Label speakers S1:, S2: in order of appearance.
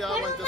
S1: ಮಾಡಿ ಆಗುವಂತೆ